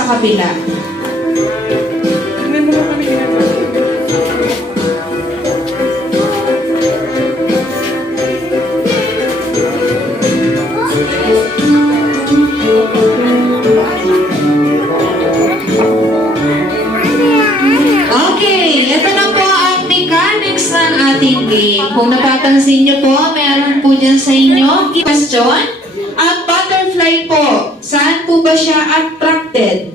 sa kabila. Okay, ito na po ang mechanics ng ating game. Kung napapansin niyo po, meron po dyan sa inyo question. Ang butterfly po, saan po ba siya attracted?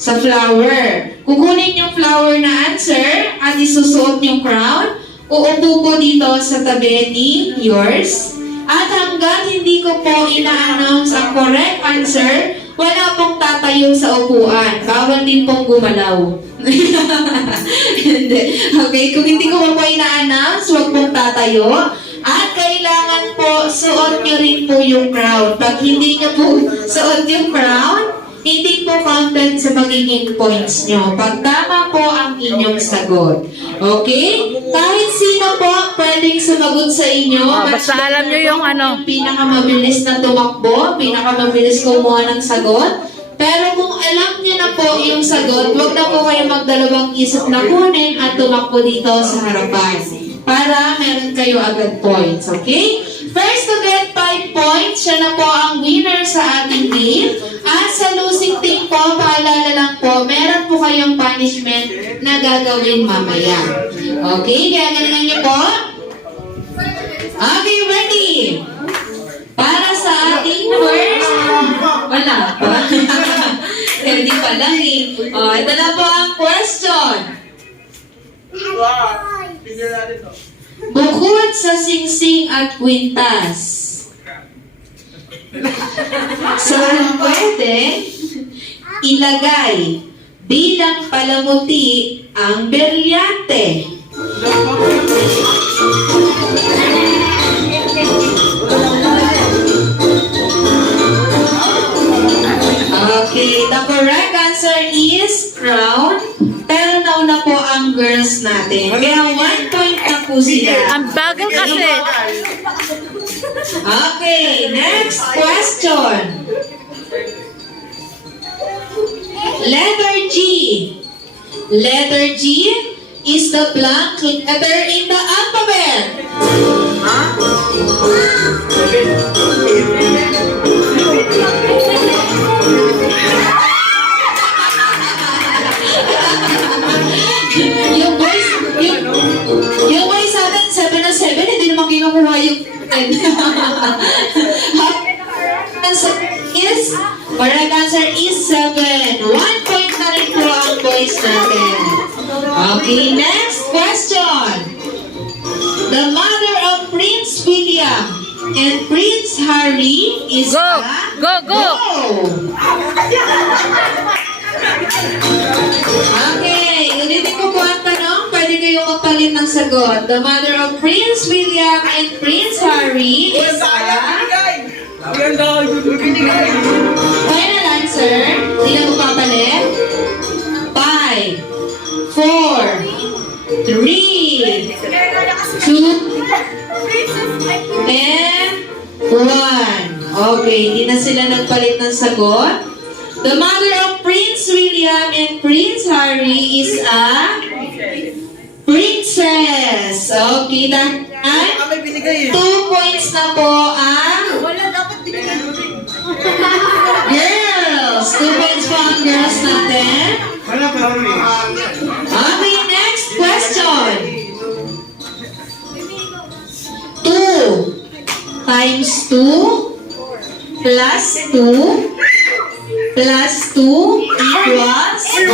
Sa flower. Kukunin yung flower na answer at isusuot yung crown. Uupo po dito sa tabi ni yours. At hanggang hindi ko po ina-announce ang correct answer, wala pong tatayo sa upuan. Bawal din pong gumalaw. Okay, kung hindi ko po ina-announce, huwag pong tatayo. At kailangan po, suot nyo rin po yung crown. Pag hindi nyo po suot yung crown, hindi po counted sa magiging points nyo. Pag tama po ang inyong sagot. Okay? Kahit sino po pwedeng sumagot sa inyo. Basta alam nyo yung ano. Pinakamabilis na tumakbo, pinakamabilis kumuha ng sagot. Pero kung alam nyo na po yung sagot, huwag na po kayo magdalawang isip na kunin at tumakbo dito sa harapan. Para meron kayo agad points. Okay? First to get 5 points, siya na po ang winner sa ating game. At sa losing team po, paalala lang po, meron po kayong punishment na gagawin mamaya. Okay? Kaya galingan niyo po. Okay, ready? Para sa ating first... Wala pa. Hindi pa lang eh. O, ito na po ang question. Bukod sa singsing at kwintas, saan pwede ilagay bilang palamuti ang beryante? Okay, the correct answer is crown. Pero nauna po ang girls natin. Kaya 1 point na po sila. Ang bagal kasi. Okay, next question. Letter G. Letter G is the blank letter in the alphabet. Yung boys natin, 7 na 7, hindi naman kinukuha yung 10. Correct answer is 7. 1 point na rin po ang boys natin. Okay, next question. The mother of Prince William and Prince Harry is Go! Okay, ulitin ko po ang tanong. Pwede kayong magpalit ng sagot. The mother of Prince William and Prince Harry is final answer. Hindi na magpapalit. 5, 4, 3, 2, and 1. Okay, hindi na sila nagpalit ng sagot. The mother of Prince William and Prince Harry is a princess. Okay, dahil 2 points na po ang girls. 2 points po ang girls natin. Okay, next question. 2 times 2 plus 2 plus 2 equals 4.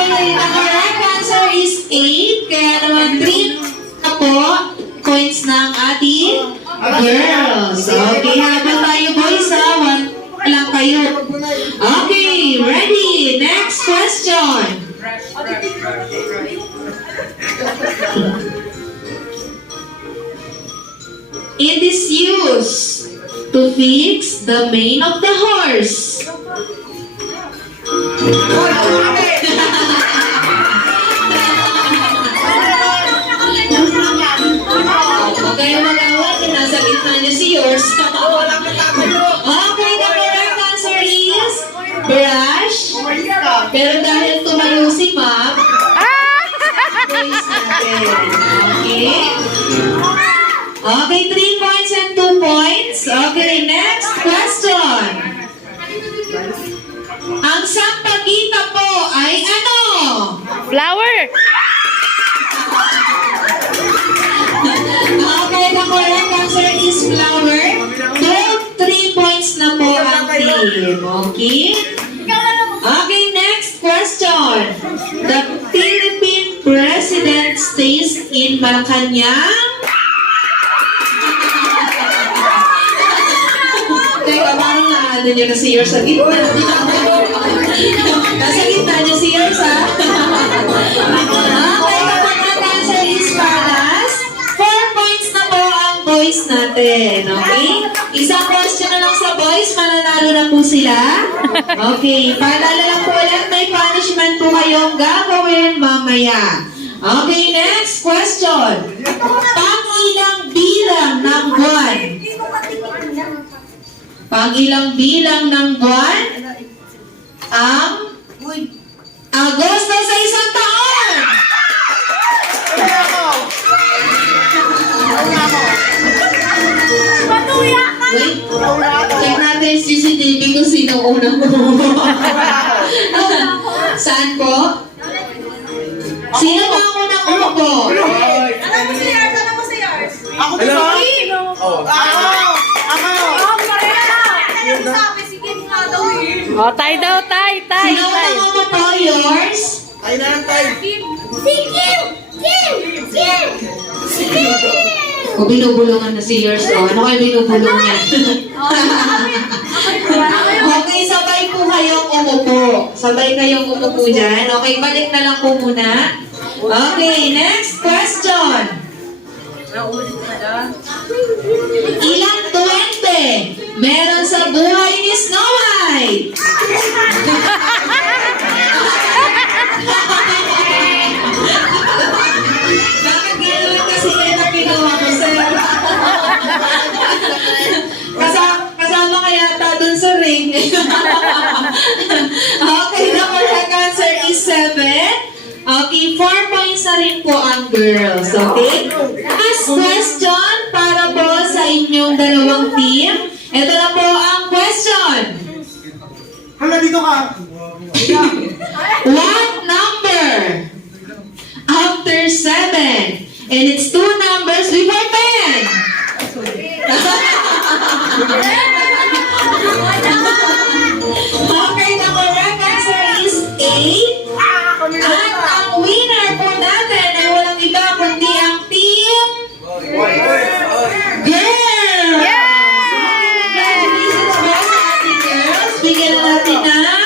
Okay, the correct answer is 8. Kaya naman 3 na po points ng ating girls. Okay, habang tayo boys ha. 1 lang kayo. Okay, ready? Next question. It is used to fix the mane of the horse. Pero dahil tumalo si ma'am, boys natin. Okay? Okay, 3 points and 2 points. Okay, next question. Ang sampagita po ay ano? Flower. Okay, the correct answer is flower. 3 points na po ang team. Okay? Okay, next question. The Philippine President stays in Malacanang. Teka, parang naano niya na si Yours sa gitna. Nasa gitna niya si Yours, ha? Okay, the answer is Palas. 4 points na po ang boys natin. Okay? Isang question na lang sa boys, mananalo na po sila. Okay, paalala lang po ulit, may punishment po kayong gagawin mamaya. Okay, next question. Pang-ilang bilang ng buwan? Pang-ilang bilang ng buwan ang Agosto sa isang taon? Wait, check natin yung CCTV kung sino unang bumuha. Saan po? Sino ba ang unang umupo? Alam mo si Yars? Alam mo si Yars? Ako din ba? Ako! Ano sabi? Sige nga daw eh. Oh, tay daw, tay. Sino unang umupo? Yours? Ay na lang tayo. Si Kim! Kim! Kim! Kim! O binubulungan na si Yours. O, ano kayo binubulong niya? Okay, sabay po kayong umupo. Sabay kayong umupo dyan. Okay, balik na lang po muna. Okay, next question. Ilang 20 meron sa buhay ni Snow White? Bakit gano'n kasi yan ang ginawa ko, sir? Kasama kaya ata dun sa ring. Okay, the correct answer is 7. Okay, 4 points na rin po ang girls. Okay? Last question para po sa inyong dalawang team. Ito na po ang question. Hala, dito ka. What number after 7? And it's 2 numbers before 10. Okay, the correct answer is 8. At ang winner po natin ay walang iba kundi ang team Girls! Congratulations po sa ating girls. Bigyan na natin ng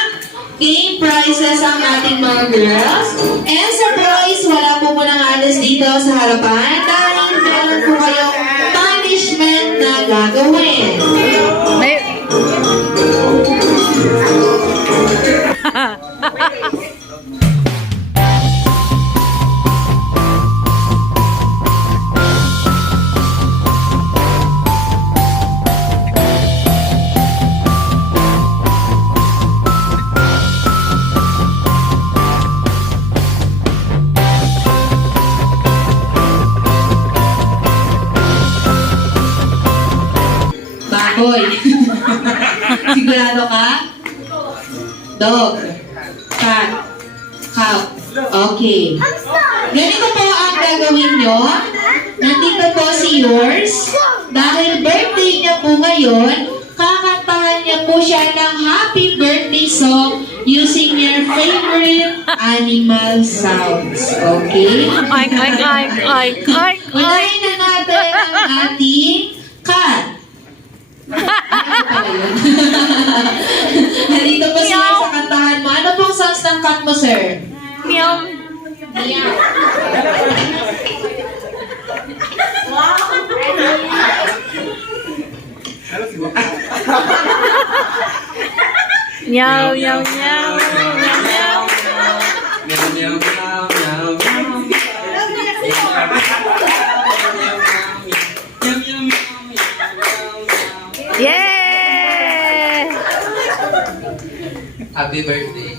game prizes ang ating mga girls. And sa boys, wala po munang alas dito sa harapan dahil meron po kayong punishment na gagawin. May... Baboy. Sigurado ka? Dog. Cat. Cow. Okay. Ganito po ang gagawin nyo. Nandito po si Yours. Dahil birthday niya po ngayon, kakantahan niya po siya ng happy birthday song using your favorite animal sounds. Okay? Oink, oink, oink, oink, oink, oink. Unahin na natin ang ating cat. Nandito po sila sa kantahan mo. Ano pong sounds ng cat mo, sir? Meow. Meow. Meow, meow, meow, meow, meow. Yeah! Happy birthday.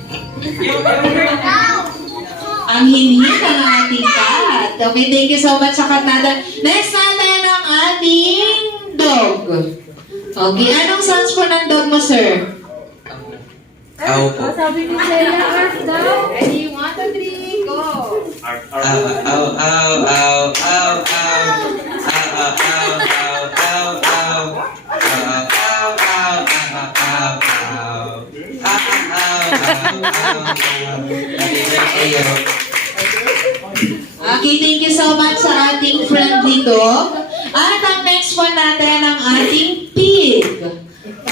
Ang hinhit ng ating cat. Okay, thank you so much sa kantada. Next natin ang ating dog. Okay, anong sounds po ng dog mo, sir? Ow po. Sabi ni Sheila, Earth daw. Ready, 1, 2, 3, go. Ow, ow, ow, ow, ow, ow. Ow, ow, ow, ow, ow, ow. Ow, ow, ow, ow, ow, ow, ow. Ow, ow, ow, ow. Happy birthday, yo. Okay, thank you so much sa ating friendly dog. At ang next one natin ang ating pig.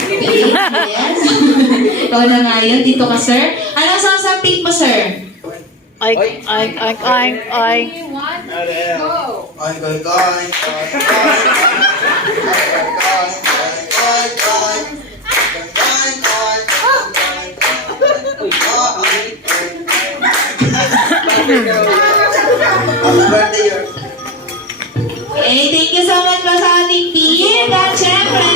Pig, yes. Ikaw na nga yun. Dito ka, sir. Anong sounds sa pig mo, sir? Oink, oink, oink, oink, oink. 1, 2, 3, go. Oink, oink, oink, oink, oink. Oink, oink, oink. Oink, oink, Happy birthday, yo. Okay, thank you so much pa sa ating pig. At syempre,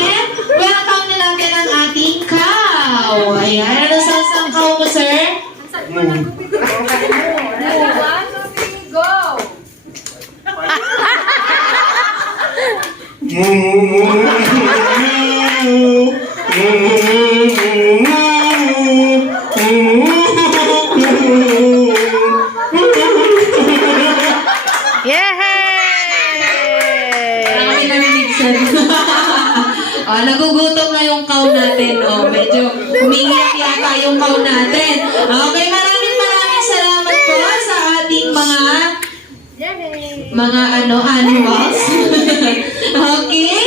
welcome na natin ang ating cow. Ayan, ano sounds ng cow mo, sir? Ready, 1, 2, 3, go. Marami Yay! narinig, sir. Nagugutom na yung cow natin, no? Medyo umiiyak yata yung cow natin. Okay, maraming salamat po sa ating mga animals. Okay?